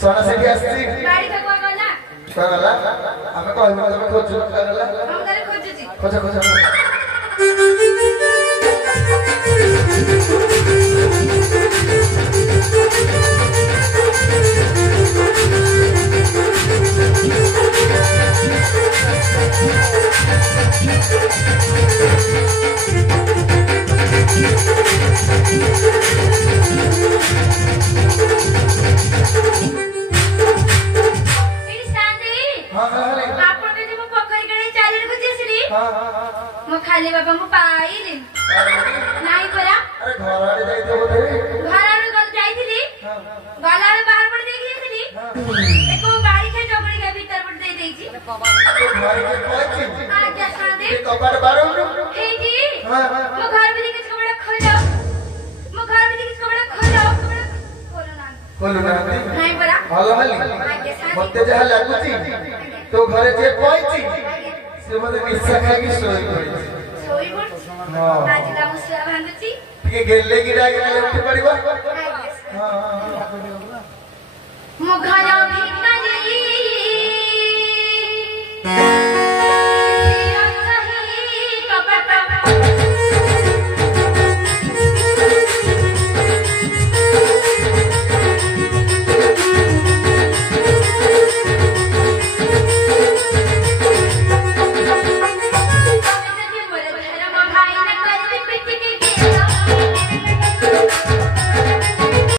सोना से भी आसी गाड़ी का कोई गला कोई गला हमें कोई मतलब खोज गला हम तारे खोज खोज खाली बाबा मु पाइली नाही परा अरे घर आड़े जाइते बोले घर आड़े गल जाइथिली गला में बाहर पड़ देख लेथिली एको गाड़ी के जबड़ी के भीतर पड़ दे देजी तो घर के पहुंची आ क्या सादे ये कबाड़ बारो ए जी मु घर में किस कपड़ा खोलो मु घर में किस कपड़ा खोलो खोलो ना नहीं परा हालो हाली मते जहा लागुची तो घरे जे पहुंची से मते निशा खागी सोई पड़ी सोई पड़ी हां राजिला मुसिया भांगुची ଟିକେ गेले गिरा गेले उठी पड़िबो हां मु घर भितरी